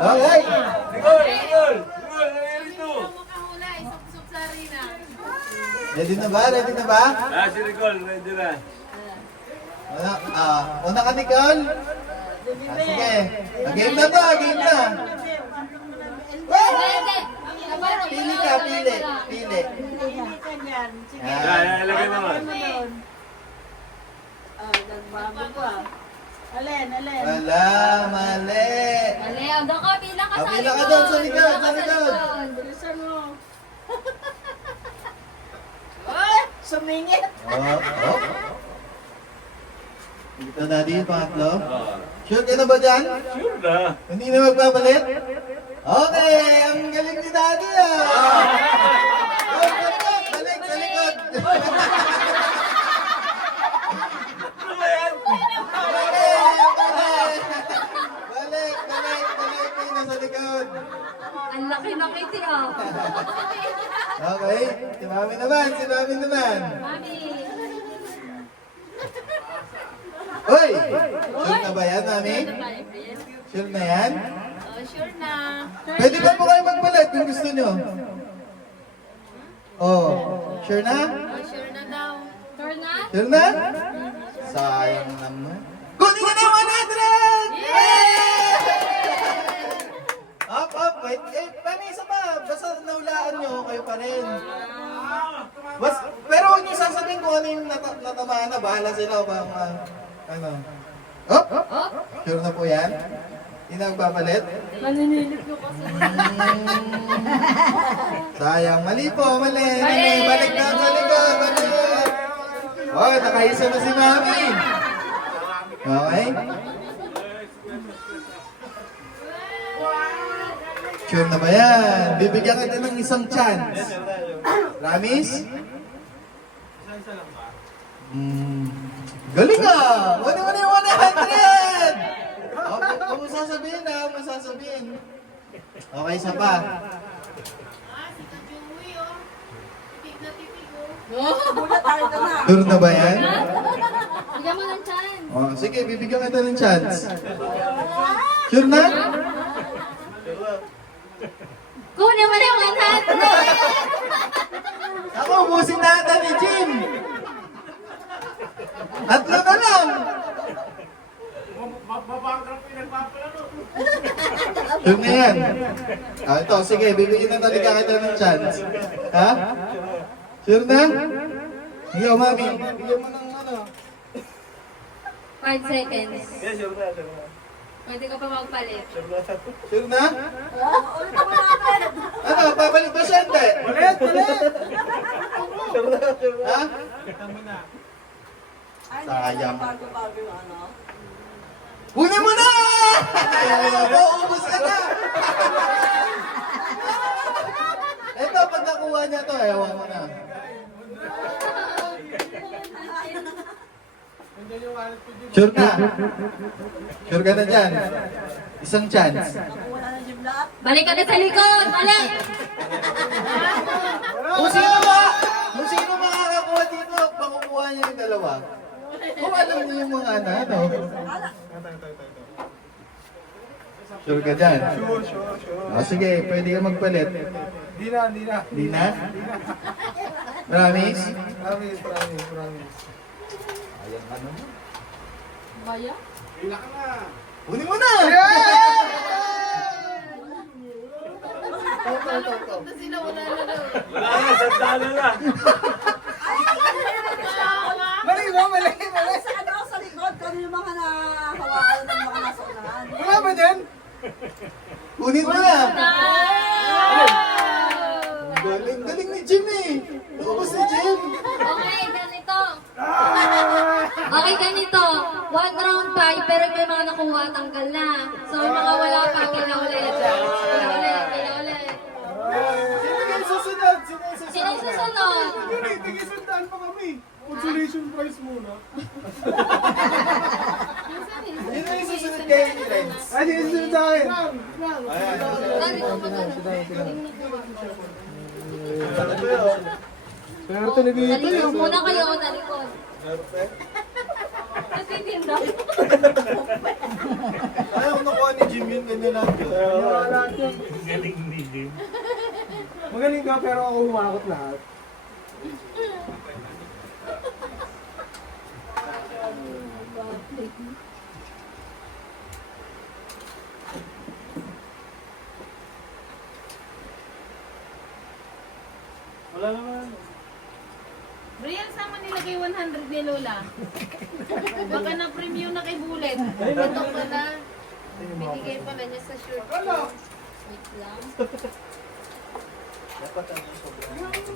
Okay. Ready na ba? Ready na ba? Si Nicole, ready na. Una ka, Nicole? Sige. Game na to, game na. Pili ka, pili. Pili. Ilagay mo nga. Nagbago pa. Alin. Wala, mali. Mali, doon ka, pila ka sa Pila ka doon, sa likod, sa likod. Bilisan mo. Ay! Sumingit! Oh. Dito na din, pangatlo. Sure ka na ba dyan? Sure na. Hindi na magpapalit? Okay, ang galing ni Daddy ah! Balik sa likod! Balik! Nasa likod! Ang laki na kiti, oh. Okay, si Mami naman! Mami. Uy! Sure na ba yan, Mami? Sure na yan? Oh, sure na. Pwede ba po kayo magpalit kung gusto nyo? Oh, sure na? Oh, sure na daw. Sure na? Sure na? Sayang naman. Kunin ko na yung 100! Yay! Up, wait. Paano isa pa? Basta naulaan nyo, kayo pa rin. Pero huwag nyo sasabihin kung ano yung natamaan na. Bahala sila kung ano. Up! Sure na po yan? Hindi na magpapalit? Maninilip ko kasi. Sayang. Mali po, mali. Balik na sa likod. Balik. Oh, nakaisa na si Mami. Okay? Sure na ba yan? Bibigyan kita ng isang chance. Promise? Galing ah! Wala mo na yung 100! Huwag mo sasabihin ha, huwag mo sasabihin. Okay, isa pa. Sure na ba yan? Bigyan mo ng chance. Oh, sige, bibigyan kita ng chance. Sure na? Kunin mo na yung 100! Ako, ubusin na ata ni Jim. Tatlo na lang. Sure na yan. Ito, sige, bibigyan na talaga kita ng chance. Ha? Sure na? Ikaw, Mami. Bigyan mo ng ano. 5 seconds. Sure na. Pwede ka pa magpalit. Sure na? Ano, papalit ba siya? Hindi. Ulit. Ha? Sayang. Bago yung ano. Kunin mo na! Ubus ka na! Ito, pag nakuha niya to, ewan mo na. Sure ka? Sure ka na dyan? Isang chance. Wala na yung lahat. Balik ka na sa likod! Balik! Kung sino makakakuha dito, pakukuha niya yung dalawa. Kung alam niyo yung mga ano. Sure ka dyan? Sure. Sige, pwede ka magpalit. Di na. Di na? Promise? Promise. Ayan, ano? Baya? Kunin mo na! Ito sila, wala na daw. Wala na, sandalo na. Mali. Sa ano, sa likod, kano yung mga nahawakan ng mga nasa unahan. Wala ba dyan? Kunin mo na! Galing ni Jim eh! Ubus ni Jim! Okay, ganito. Okay, ganito. 1 round 5, pero may mga nakuha, tanggal na. So, yung mga wala pa, pinaulit. Sino kayo susunod? Sino susunod? Tigis-sandaan pa kami. Consolation prize muna. Sino yung susunod kay Renz? Ay, sige, susunod sa akin. Ganito, magano. Swerte na dito. Talikod muna kayo, talikod. Natitinda. Ayaw nakuha ni Jim yun, ganyan lang yun. Galing ni Jim. Magaling ka pero ako humakot lahat. Wala naman. Brian, saan mo nilagay 100 ni Lola? Baka na-premium na kay Bullet. Ito pala. Binigay pala niya sa shirt ko. Ano? Wait lang.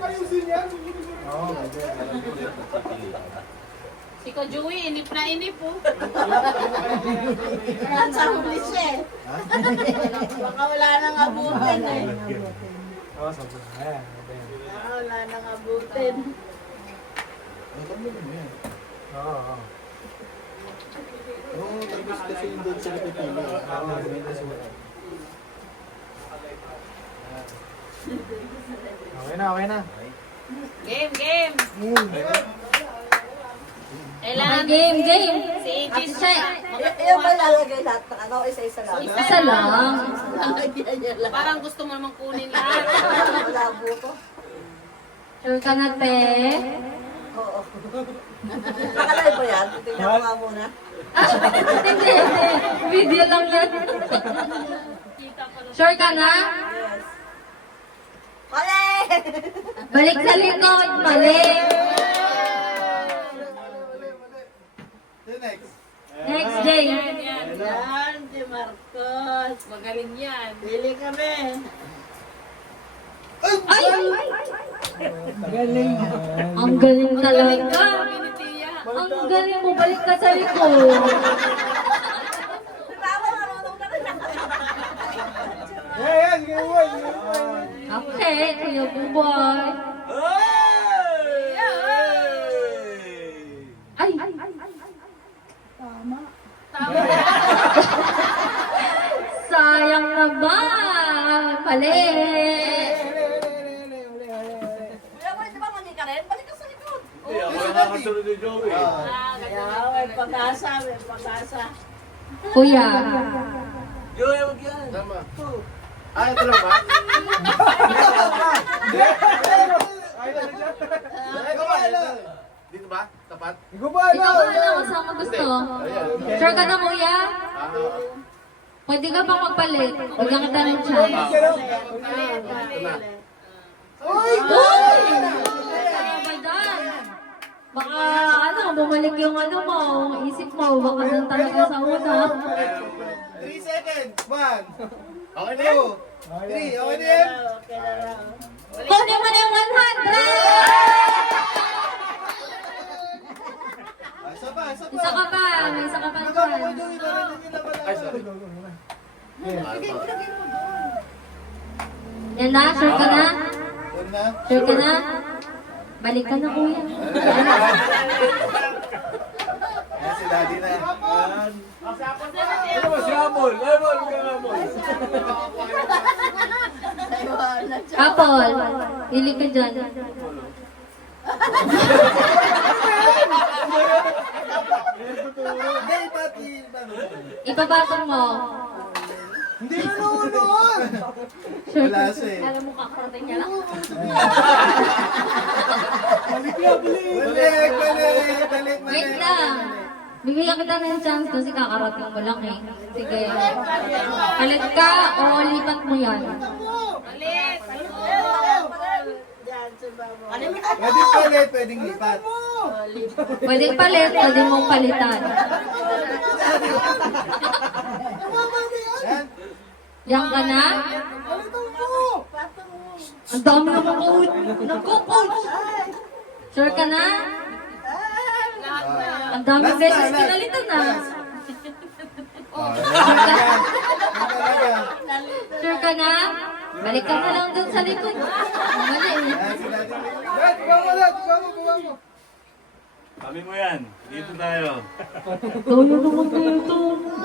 Ayusin yan. Si Ka Joey, inip na inip po. Nasa huli siya eh. Baka wala nang abutin eh. Oo, sabi. Ayan. Baka wala nang abutin. Oo. Oo, tapos kasi yung doon sila pipili. Okay na, okay na. Game, game. Kailangan Game. si Agent Siya, Iyan ba lalagay lahat ng ano? Isa-isa lang. isa lang. Lalagyan niya lang. parang gusto mo namang kunin lahat. Malabo ko. Sure ka na, te? Oo. Nakalay ba yan? Tingnan ko nga muna. Hindi. Video lang yan. Sure ka na? Yes. Mali! Balik sa likod. Balik. Next. Next day. Yan, si Marcos. Magaling yan. Pili kami. Ay! Ang galing talaga. Pinitiya. Ang galing mo. Balik ka sa likod. Tama, marunong na rin ako. Yeah, sige boy, sige boy. Okay, Kuya Buboy. Ay! Sayang naman. Mali. Kuya mo, di ba mali ka rin? Balik ka sa likod. Hindi, ako nakakasunod ni Joey. Kaya, may pag-asa, may pag-asa. Kuya. Joey, wag yan. Tama. Ito lang ba? Ito ba? Dito ba? Tapat? Ikaw ba, Ikaw ba alam kung saan mo gusto? Sure ka na, kuya? Pwede ka bang magpalit? Bigyan kita ng chance. Uy! Badan! Baka ano, bumalik yung ano mo, isip mo, baka doon talaga sa una. 3 seconds. 1. Okay na yun. 3. Okay na yun. Okay na lang. Kunin mo na yung 100! Isa pa. Isa ka pa, may isa ka pa ng Nagawa ko chance. yung narinig nila ba? Ay, sorry. Yan na, sure ka na? Yun na. Sure ka na? Balik ka na, kuya. Yan si Daddy na. Yan. Ano ba si Amol? Amol, ka Amol. Kapol, hili ka dyan. Hindi, pati. Ipapatong mo. Hindi na noon! Sure Wala ka. siya eh. Alam mo, kakarating niya lang. Balik na, balik! Balik. Wait lang. Bibigyan kita ng chance kasi kakarating mo lang eh. Sige. Palit ka o lipat mo yan. Palit. Diyan, sa babo. Pwedeng palit, pwedeng lipat. Pwedeng palit, pwede mong palitan. Yan. Yan ka na? Ang dami na nagko-coach. Sure ka na? Ang dami beses pinalitan na. Sure ka na? Balik ka na lang dun sa likod. Mali eh. Yan si Daddy. Dad, buwa mo. Kami mo yan. Dito tayo. Dolo naman kayo to.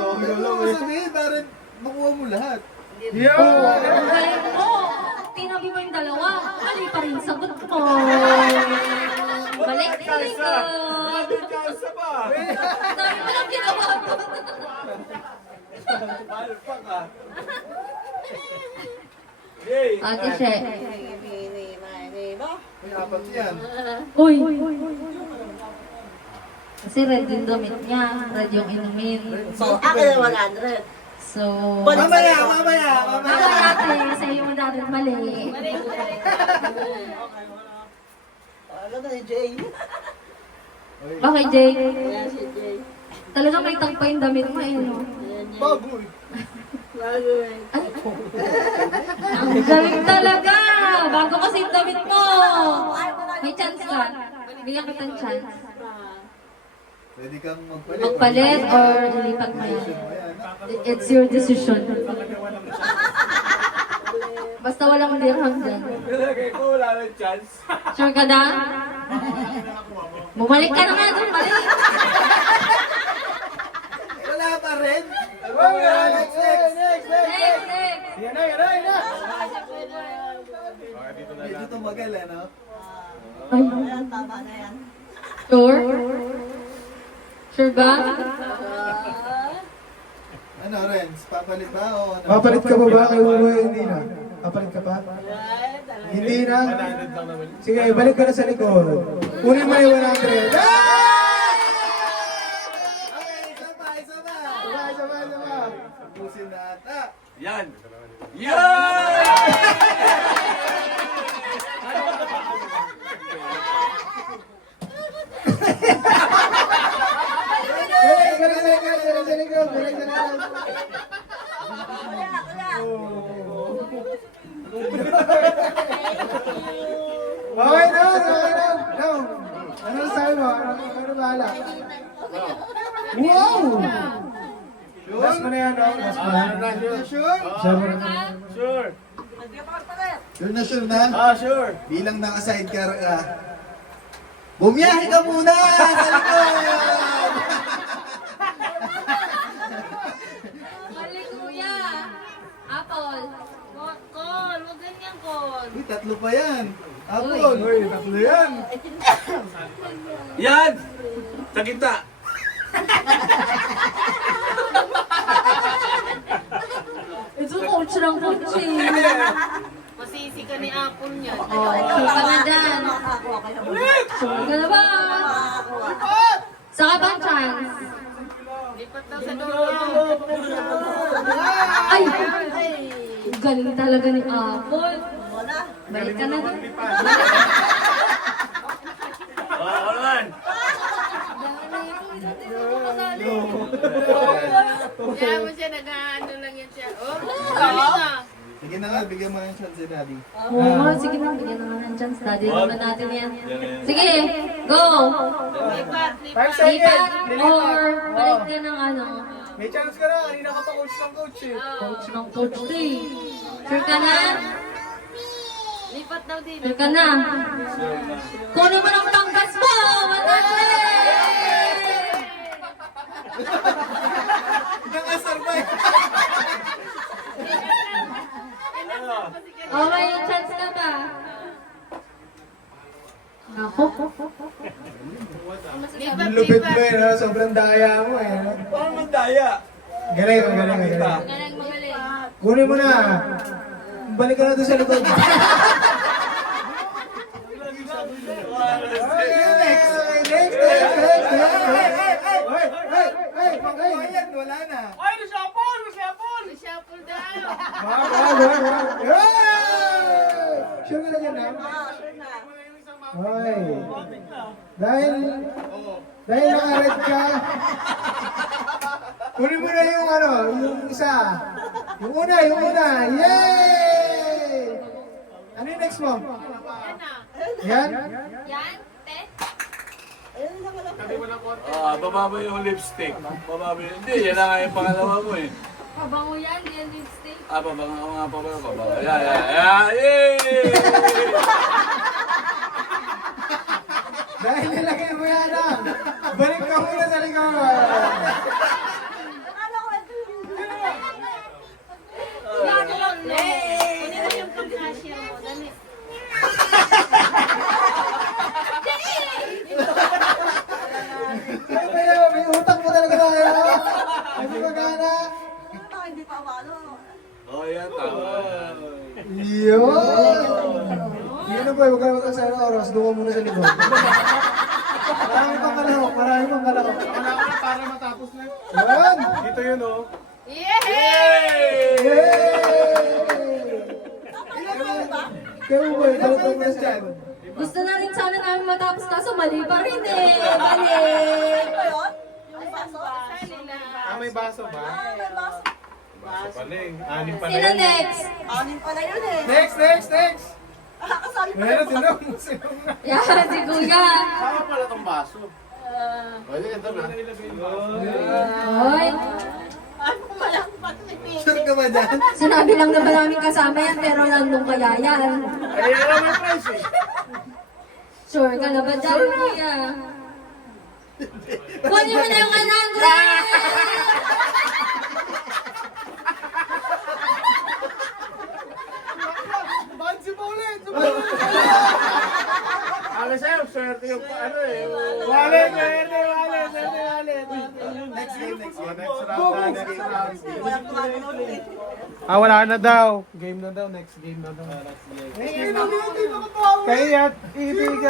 Ano mo sabihin? Parang makuha mo lahat. Yeah! Ang galing mo. Tinabi mo yung dalawa. Mali pa rin sagot mo. Balik sa likod. Kansa pa. Ang dami mo lang ginawa. Paano pa ka? Yay! Ate She. May apat yan. Uy! Kasi red yung damit niya. Red yung inumin. So, akin na 100. So... Mamaya. Ako ate, sa iyo mo dati mali. Ganda ni Jay. Okay, Jake. Ayan si Jay. Talaga may tagpa yung damit mo eh, no? Bago eh. Bago eh. Ang galing talaga! Bago kasi yung damit mo! May chance ka. Bigyan kitang chance. Pwede kang magpalit. Magpalit or ilipat mo yan. It's your decision. Basta walang dirham dyan. Nilagay ko, wala nang chance. Sure ka na? Bumalik ka na nga doon, mali. Wala pa rin. Next, next. Yan na. Medyo tumagal, ano? Ay, Ayan, tama na yan. sure? Sure ba? Ano, Renz? Papalit ba o ano? Papalit ka ba kay Uwe? Hindi na. Papalit ka pa? Hindi na. Sige, balik ka na sa likod. Kunin mo yung 100. Okay, isa pa. Sama. Tapusin na ata. Yan! Yan! Balik sa likod. Okay na. No. Ano sabi mo? Ano bahala? Wow! Last mo na yan, no? Last mo na. Sure? Sure! Sure na sure na? Sure! Bilang naka-sidecar ka, bumiyahe ka muna sa likod! Mali, kuya. Apple. Call, huwag ganyan, call. Uy, tatlo pa yan. Apple. Uy, tatlo yan. Yan! Sa kita! Ito, coach ng coach eh. Masisi ka ni Apple niyan. Oh, sure ka na dyan. Makakakuha kayo. Sure ka na ba? Saka bang chance? Lipat daw sa dulo. Ay! Galing talaga ni Apple. Wala. Balik ka na doon. Ako naman! Kaya mo siya, nag-ano lang yan siya. Oh, galing ah. Sige na nga, bigyan mo ng chance si Daddy. Oo nga, sige na, bigyan naman ng chance. Daddy naman natin yan. Sige, go! Lipat. Lipat or balik ka ng ano, May chance ka na. Kanina ka pa coach ng coach eh. coach ng coach to eh. Sure ka na? Lipat daw din. Sure ka na? Kunin mo ng panggas mo! Naka-survive! Oh, may chance ka ba? Nako. Lipat, Ang lupit mo lipat. eh, no? Sobrang daya mo eh. no? Parang mandaya! Galing. Galing magaling. Kunin mo na. Balik ka na doon sa likod. Next. Wala na. Reshuffle daw. Sure ka na dyan, ha? Sure na. Hoy. Dahil naka-red ka, kunin mo na yung ano, yung isa. Yung una. Yay! Ano yung next mo? Yan na. Yan? Yan, te? Ayun lang wala. Bababa yung lipstick. Bababa yung... Hindi, yan na nga yung pangalawa mo eh. Pabango yan, yan lipstick. Pabango ako nga, pabango. Yay! Dahil nilagay mo yan, ha? Balik ka muna sa likod. Akala ko ito yung... Kunin mo yung pang-cashier mo. Dali. May utang mo talaga tayo. Hindi magana. Hindi pa umano. Oh, yan, tama. Yun! Yun boy, huwag ka magkasayang oras. Doon ka muna sa likod. Marami pang kalahok, marami pang kalahok. Wala ko na para matapos na. Yan! Dito yun, oh. Yay! Ilan tayo ba? Kaya mo boy, balik ka muna sa likod. Gusto na rin sana namin matapos kaso mali pa rin eh. Mali. Ano ba yun? Yung baso? May baso ba? May baso. Baso pala eh. Anim pala Sino yun. next? Anin pala yun eh. Next! Kasali pa Meron, yung sinong na. Yan, si Kuya. Saka pala tong baso. Pwede ito na. Hoy, Ano malakpat ni Pete? Sure ka ba dyan? sinabi lang naman namin kasama yan pero nandun kaya yan. Ay, alam mo yung price eh. Sure ka na ba dyan, Kuya? Kunin mo na yung 100! Bansi pa ulit! Alam sa'yo, swerte yung ano eh. Wallet! Next game. Oh, next round. Next round. Walang tumagunod eh. Wala na daw. Game na daw. Next game na daw. Kaya ibig